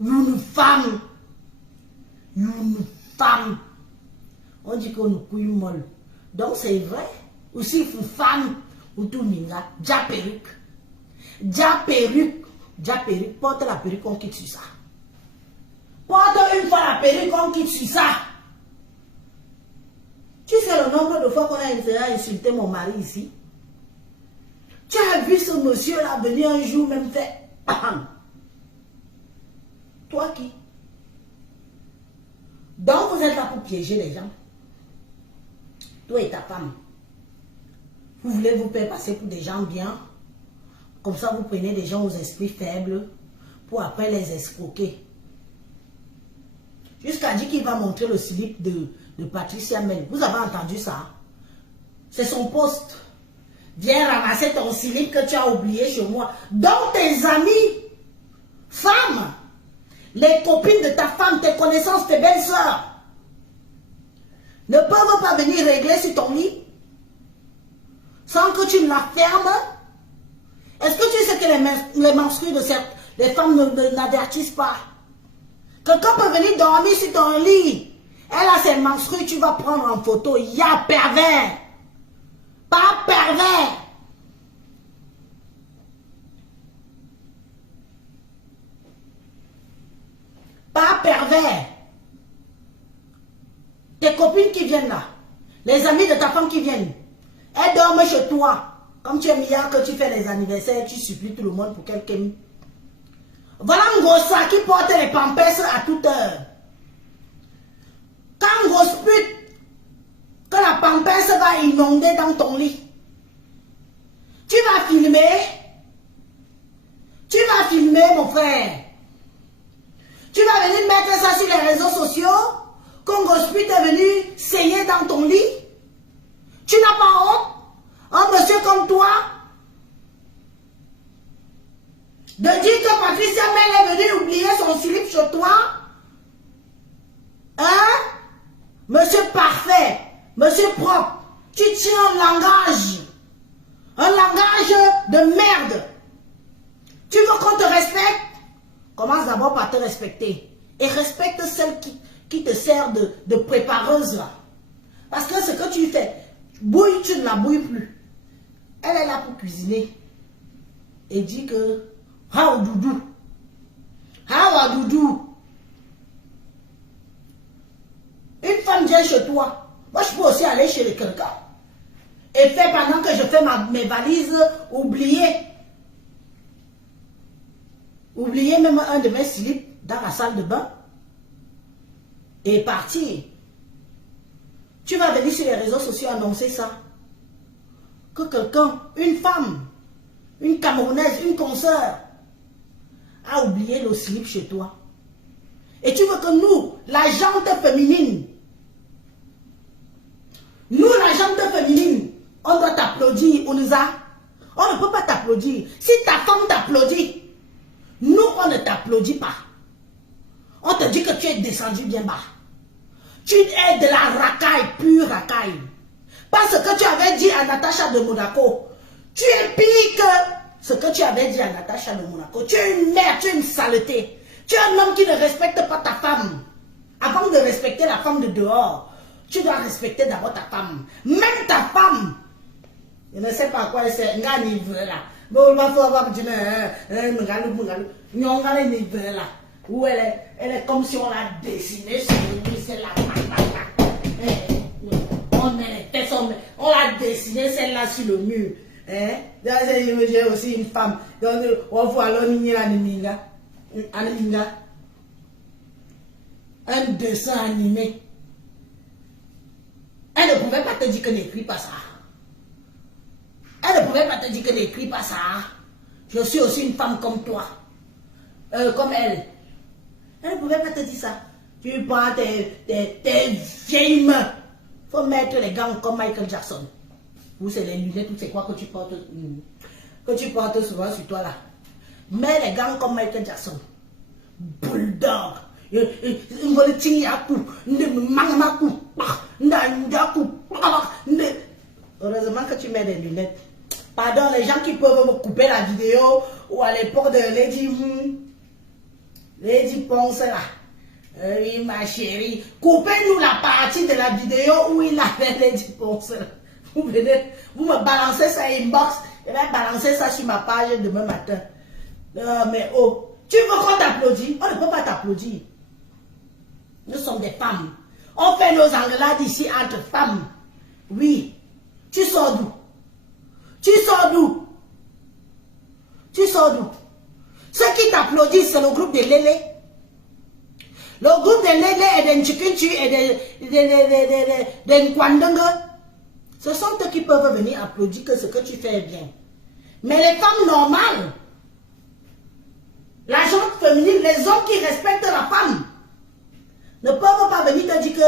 Une femme. Une femme. On dit qu'on nous couille molle. Donc c'est vrai. Aussi, une femme. Ou tout ninga. Déjà perruque. Déjà perruque. Déjà perruque. Porte la perruque, on quitte sur ça. Porte une fois la perruque, on quitte sur ça. Tu sais le nombre de fois qu'on a insulté mon mari ici? Tu as vu ce monsieur-là venir un jour même fait... Toi qui? Donc vous êtes là pour piéger les gens. Toi et ta femme. Vous voulez vous faire passer pour des gens bien. Comme ça vous prenez des gens aux esprits faibles pour après les escroquer. Jusqu'à dire qu'il va montrer le slip de Patricia Mel. Vous avez entendu ça? C'est son poste. Viens ramasser ton slip que tu as oublié chez moi. Donc tes amis, femmes, les copines de ta femme, tes connaissances, tes belles-sœurs, ne peuvent pas venir régler sur ton lit sans que tu la fermes. Est-ce que tu sais que les menstrues de les femmes n'avertissent pas? Quelqu'un peut venir dormir sur ton lit. Elle a ses menstrues, tu vas prendre en photo. Il y a pervers. Pas pervers. Pas pervers. Tes copines qui viennent là, les amis de ta femme qui viennent, elles dorment chez toi. Comme tu es milliard que tu fais les anniversaires, tu supplies tout le monde pour quelqu'un. Voilà un gros sac qui porte les pampers à toute heure. Quand un gros pute, que la pampers va inonder dans ton lit, tu vas filmer. Tu vas filmer, mon frère. Tu vas venir mettre ça sur les réseaux sociaux. Qu'un gros pute est venu saigner dans ton lit. Tu n'as pas honte? Un monsieur comme toi, de dire que Patricia Mel est venue oublier son slip chez toi? Hein? Monsieur parfait, monsieur propre, tu tiens un langage de merde. Tu veux qu'on te respecte? Commence d'abord par te respecter. Et respecte celle qui te sert de prépareuse là. Parce que ce que tu fais, bouille, tu ne la bouilles plus. Elle est là pour cuisiner. Et dit que, how doudou. How doudou. Une femme vient chez toi. Moi, je peux aussi aller chez quelqu'un. Et faire pendant que je fais mes valises, oublier. Oublier même un de mes slips dans la salle de bain. Et partir. Tu vas venir sur les réseaux sociaux annoncer ça. Que quelqu'un, une femme, une Camerounaise, une consoeur, a oublié le slip chez toi. Et tu veux que nous, la jante féminine, on doit t'applaudir, on ne peut pas t'applaudir. Si ta femme t'applaudit, nous, on ne t'applaudit pas. On te dit que tu es descendu bien bas. Tu es de la racaille, pure racaille. Parce que tu avais dit à Natacha de Monaco, tu es pire que ce que tu avais dit à Natacha de Monaco. Tu es une merde, tu es une saleté. Tu es un homme qui ne respecte pas ta femme. Avant de respecter la femme de dehors, tu dois respecter d'abord ta femme. Même ta femme. Je ne sais pas quoi c'est. Bon, ma femme va dire, où elle est comme si on l'a dessinée sur le mur, c'est la on l'a dessinée celle-là sur le mur. J'ai aussi une femme. Donc, on voit un dessin animé. Elle ne pouvait pas te dire que n'écris pas ça. Elle ne pouvait pas te dire que n'écris pas ça. Je suis aussi une femme comme toi. Comme elle. Elle ne pouvait pas te dire ça. Tu prends tes vieilles mains. Il faut mettre les gants comme Michael Jackson. Ou c'est les lunettes, ou c'est quoi que tu portes souvent sur toi là. Mets les gants comme Michael Jackson. Bulldog. Heureusement que tu mets des lunettes. Pardon, les gens qui peuvent me couper la vidéo ou à l'époque de Lady Ponce là. Oui, ma chérie. Coupez-nous la partie de la vidéo où il avait Lady Ponce là. Vous venez, vous me balancez ça inbox. Je vais balancer ça sur ma page demain matin. Mais oh, tu veux qu'on t'applaudisse? On ne peut pas t'applaudir. Nous sommes des femmes. On fait nos engueulades ici entre femmes. Oui. Tu sors d'où? Tu sors d'où? Tu sors d'où? Ceux qui t'applaudissent, c'est le groupe de Lélé. Le groupe de Lélé et de Nchikinchi et de Nkwandongo. Ce sont eux qui peuvent venir applaudir que ce que tu fais est bien. Mais les femmes normales, la gente féminine, les hommes qui respectent la femme, ne peuvent pas venir te dire que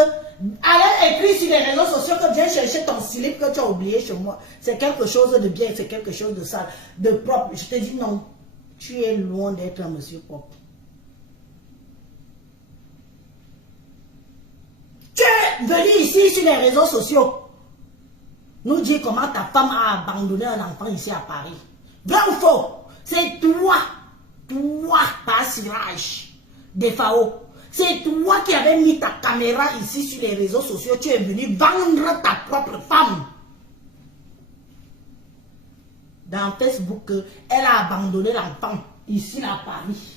allez écrire sur les réseaux sociaux que viens chercher ton slip que tu as oublié chez moi. C'est quelque chose de bien, c'est quelque chose de sale, de propre. Je te dis non, tu es loin d'être un monsieur propre. Tu es venu ici sur les réseaux sociaux nous dire comment ta femme a abandonné un enfant ici à Paris. Vrai ou faux? C'est toi, par Siraj, des FAO. C'est toi qui avais mis ta caméra ici sur les réseaux sociaux. Tu es venu vendre ta propre femme. Dans Facebook, elle a abandonné l'enfant ici à Paris.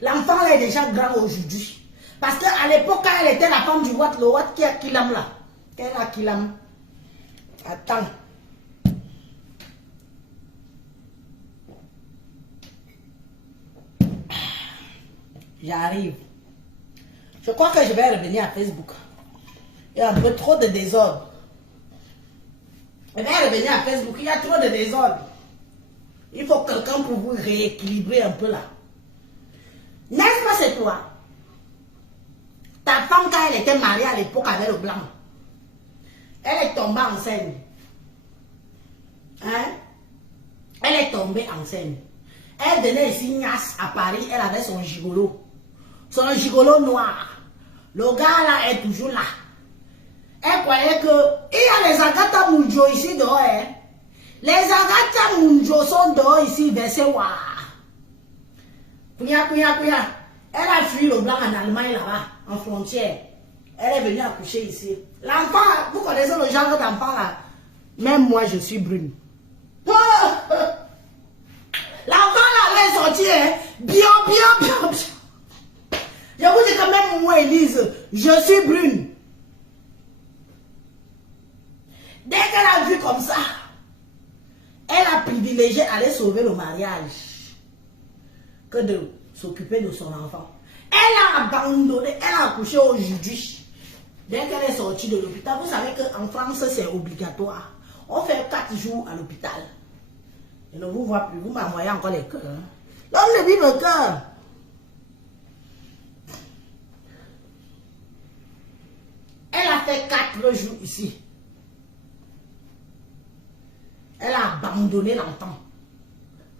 L'enfant est déjà grand aujourd'hui. Parce qu'à l'époque, quand elle était la femme du Watt, le Watt qui a Kilam là. Quel a Kilam? Attends. J'arrive. Je crois que je vais revenir à Facebook. Il y a un peu trop de désordre. Je vais revenir à Facebook. Il y a trop de désordre. Il faut quelqu'un pour vous rééquilibrer un peu là. N'est-ce pas c'est toi? Ta femme, quand elle était mariée à l'époque avec le blanc, elle est tombée enceinte. Hein? Elle est tombée enceinte. Elle venait ici, Nias, à Paris, elle avait son gigolo. Son gigolo noir. Le gars là est toujours là. Elle croyait que... Il y a les Agatha Munjo ici dehors. Hein? Les Agatha Munjo sont dehors ici, versés waouh. Kouya. Elle a fui le blanc en Allemagne là-bas, en frontière. Elle est venue accoucher ici. L'enfant, vous connaissez le genre d'enfant là? Même moi, je suis brune. L'enfant là, elle est sortie, hein? Bien. Je vous dis que même moi, Elise, je suis brune. Dès qu'elle a vu comme ça, elle a privilégié aller sauver le mariage que de s'occuper de son enfant. Elle a abandonné, elle a accouché aujourd'hui. Dès qu'elle est sortie de l'hôpital, vous savez qu'en France, c'est obligatoire. On fait 4 jours à l'hôpital. Je ne vous vois plus, vous m'envoyez encore les cœurs. L'homme ne dit le cœur. Elle a fait 4 jours ici. Elle a abandonné l'enfant.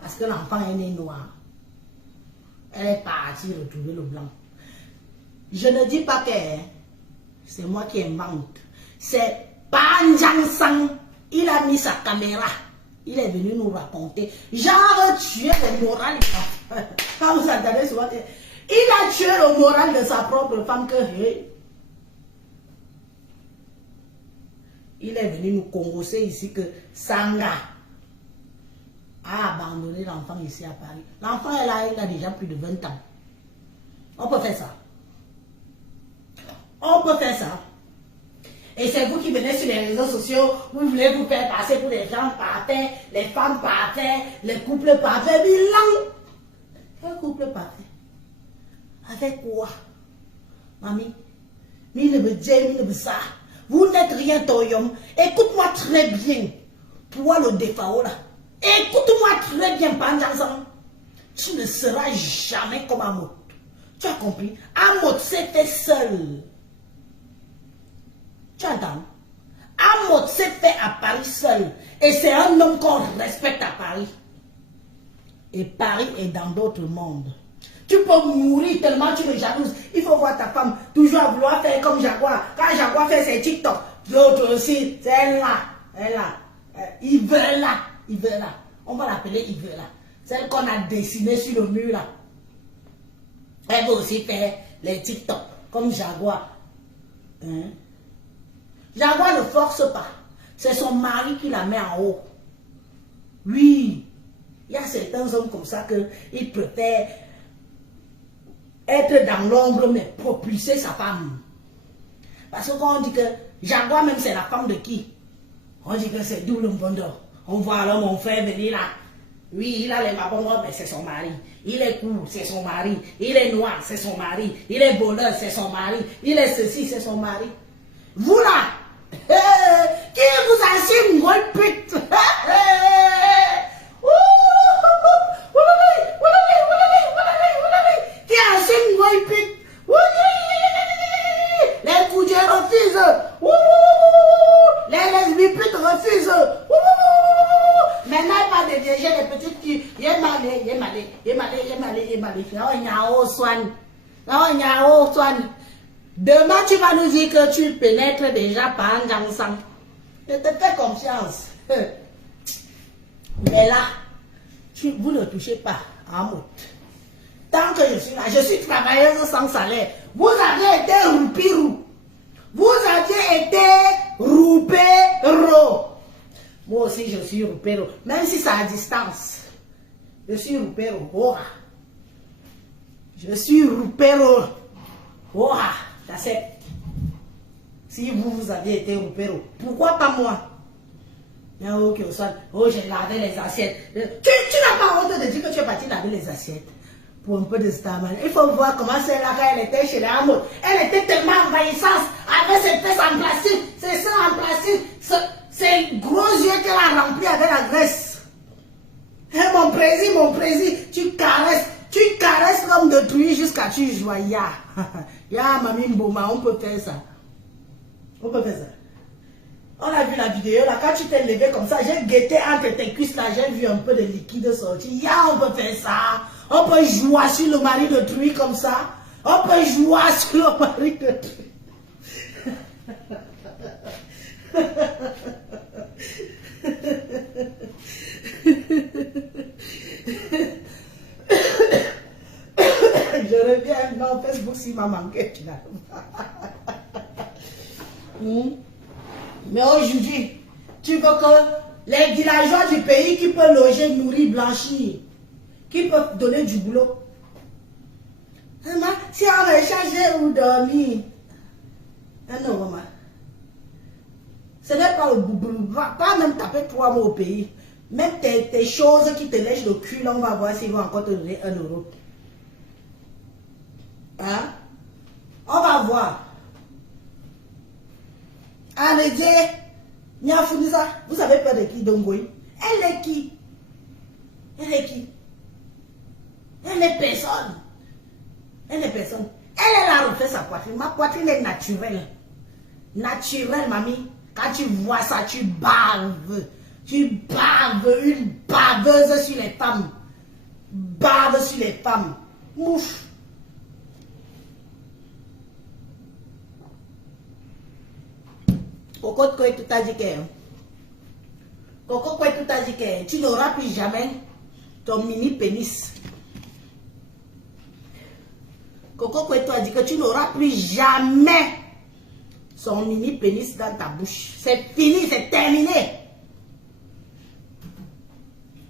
Parce que l'enfant est né noir. Elle est partie retrouver le blanc. Je ne dis pas que c'est moi qui invente. C'est Panjang Sang. Il a mis sa caméra. Il est venu nous raconter. Genre tuer le moral. Quand vous entendez souvent, il a tué le moral de sa propre femme que il est venu nous congosser ici que Sanga a abandonné l'enfant ici à Paris. L'enfant est là, il a déjà plus de 20 ans. On peut faire ça. On peut faire ça. Et c'est vous qui venez sur les réseaux sociaux, vous voulez vous faire passer pour les gens parfaits, les femmes parfaites, les couples parfaits. Bilan. Un couple parfait. Avec quoi? Mamie, vous n'êtes rien, Toyom. Écoute-moi très bien. Toi, le défaut là. Écoute-moi très bien, Panjansan. Tu ne seras jamais comme Amot. Tu as compris? Amot s'est fait seul. Tu entends? Amot s'est fait à Paris seul. Et c'est un homme qu'on respecte à Paris. Et Paris est dans d'autres mondes. Tu peux mourir tellement tu es jalouse. Il faut voir ta femme toujours à vouloir faire comme Jaguar. Quand Jaguar fait ses TikTok, l'autre aussi, c'est elle là. Il veut là. On va l'appeler Ivela. Celle qu'on a dessinée sur le mur là. Elle veut aussi faire les TikTok comme Jaguar. Hein? Jaguar ne force pas. C'est son mari qui la met en haut. Oui. Il y a certains hommes comme ça qu'ils préfèrent être dans l'ombre mais propulser sa femme. Parce que quand on dit que Jaguar même c'est la femme de qui? On dit que c'est double Mbondo. On voit alors mon frère venir là. Oui, il a les mabongos, mais c'est son mari. Il est court, c'est son mari. Il est noir, c'est son mari. Il est voleur, c'est son mari. Il est ceci, c'est son mari. Vous là, qui vous assume, moi pute? Qui assume, moi pute? Les coudées refusent. Les lesbiennes putes refusent. Maintenant, pas de vieilles, des petites filles. Demain, tu vas nous dire que tu pénètres déjà par un gang-sang. Je te fais confiance. Mais là, vous ne touchez pas à moi. Tant que je suis là, je suis travailleuse sans salaire. Vous aviez été roupirou. Vous aviez été roupéro. Moi aussi, je suis roupéro. Même si c'est à distance. Je suis roupéro. Oh. Je suis roupéro. Oh. Si vous aviez été roupéro, pourquoi pas moi? Oh, j'ai lavé les assiettes. Tu n'as pas honte de dire que tu es parti laver les assiettes. Pour un peu de stamina. Il faut voir comment celle-là, quand elle était chez les Hameaux, elle était tellement envahissante, avec ses fesses en plastique, ses seins en plastique, ses gros yeux qu'elle a remplis avec la graisse. Et mon président, tu caresses l'homme de truie jusqu'à tu joyes. Ya, mamie Mboma, on peut faire ça. On peut faire ça. On a vu la vidéo là, quand tu t'es levé comme ça, j'ai guetté entre tes cuisses là, j'ai vu un peu de liquide sortir. Ya, on peut faire ça. On peut jouer sur le mari de truie comme ça. On peut jouer sur le mari de truie. Je reviens dans Facebook s'il m'a manqué finalement. Mais aujourd'hui, tu veux que les villageois du pays qui peuvent loger, nourrir, blanchir, qui peuvent donner du boulot. Maman, si on va changer ou dormir. Non, maman. Ce n'est pas le boulot. Pas même taper 3 mots au pays. Même tes choses qui te lèchent le cul, là, on va voir s'ils vont encore te donner 1 euro. Hein? On va voir. Allez, vous savez pas de qui, Dongoy? Elle est qui? Elle est qui? Elle est personne. Elle est personne. Elle a refait sa poitrine. Ma poitrine est naturelle. Naturelle, mamie. Quand tu vois ça, tu baves. Tu baves. Une baveuse sur les femmes. Bave sur les femmes. Ouf. Coco Kwetu t'a dit que Coco Kwetu t'a dit que tu n'auras plus jamais ton mini pénis. Coco Kwetu a dit que tu n'auras plus jamais son mini pénis dans ta bouche. C'est fini, c'est terminé.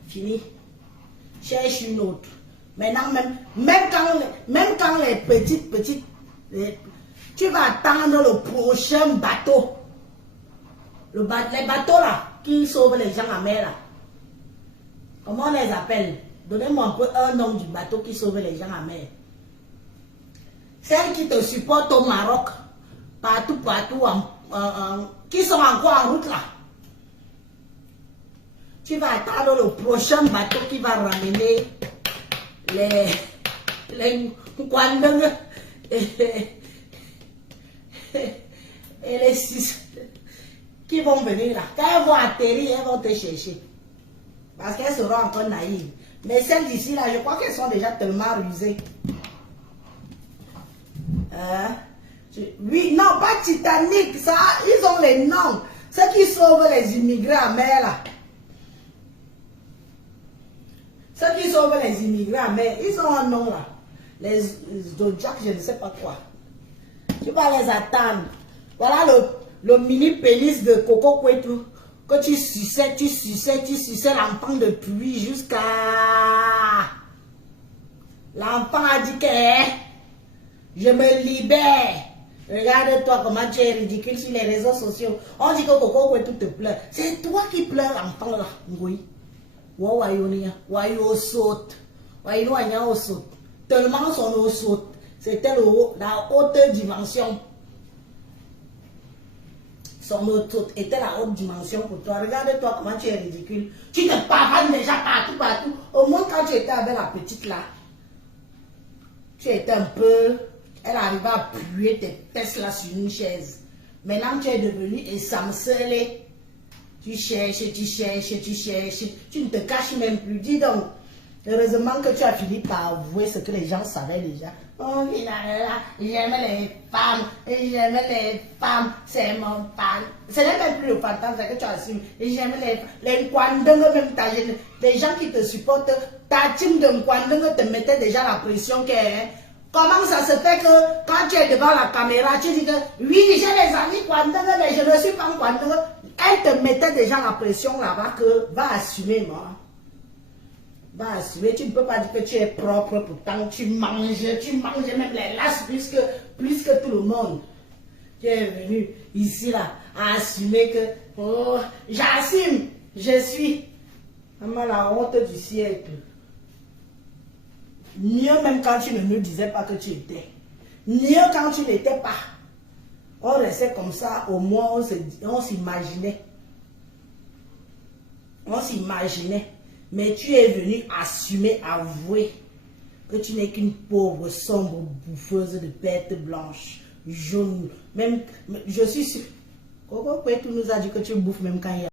Fini. Cherche une autre. Maintenant, même quand les petites, tu vas attendre le prochain bateau. Les bateaux là, qui sauvent les gens en mer là. Comment on les appelle? Donnez-moi un peu un nom du bateau qui sauve les gens en mer. Celles qui te supportent au Maroc, partout, qui sont encore en route là. Tu vas attendre le prochain bateau qui va ramener les Kwandeng et les 6 qui vont venir là. Quand elles vont atterrir, elles vont te chercher. Parce qu'elles seront encore naïves. Mais celles d'ici là, je crois qu'elles sont déjà tellement rusées. Oui, non, pas Titanic, ça, ils ont les noms. Ceux qui sauvent les immigrés en mer là. Ceux qui sauvent les immigrés en mer, ils ont un nom là. Les Zodiac, je ne sais pas quoi. Tu vas les attendre. Voilà le mini pénis de Coco Kwetu. Que tu suçais l'enfant de pluie jusqu'à... L'enfant a dit que je me libère. Regarde-toi comment tu es ridicule sur les réseaux sociaux. On dit que Coco Kwetu te pleure. C'est toi qui pleures l'enfant là. Oui. Tellement son eau saute. C'était la haute dimension. Son eau était la haute dimension pour toi. Regarde-toi comment tu es ridicule. Tu te pavanes déjà partout. Au moins quand tu étais avec la petite là, tu étais un peu... Elle arrivait à puer tes fesses là sur une chaise. Maintenant tu es devenu essamcelé. Tu cherches. Tu ne te caches même plus. Dis donc, heureusement que tu as fini par avouer ce que les gens savaient déjà. Oh, j'aime les femmes, c'est mon fan. Ce n'est même plus le fantasme, c'est que tu assumes. J'aime les Kwandeng, même ta jeune. Les gens qui te supportent, ta team de Kwandeng te mettait déjà la pression que... Comment ça se fait que quand tu es devant la caméra, tu dis que oui, j'ai les amis Kwandeng, mais je ne suis pas Kwandeng. Elle te mettait déjà la pression là-bas que va assumer, moi. Va assumer, tu ne peux pas dire que tu es propre, pourtant tu manges même les lasses plus que tout le monde. Tu es venu ici là à assumer que, oh, j'assume, je suis vraiment la honte du siècle. Mieux même quand tu ne nous disais pas que tu étais. Mieux quand tu n'étais pas. On restait comme ça, au moins on s'imaginait. On s'imaginait. Mais tu es venu assumer, avouer que tu n'es qu'une pauvre, sombre bouffeuse de pète blanche, jaune. Même, je suis sûre. Coco Kwetu nous a dit que tu bouffes même quand il y a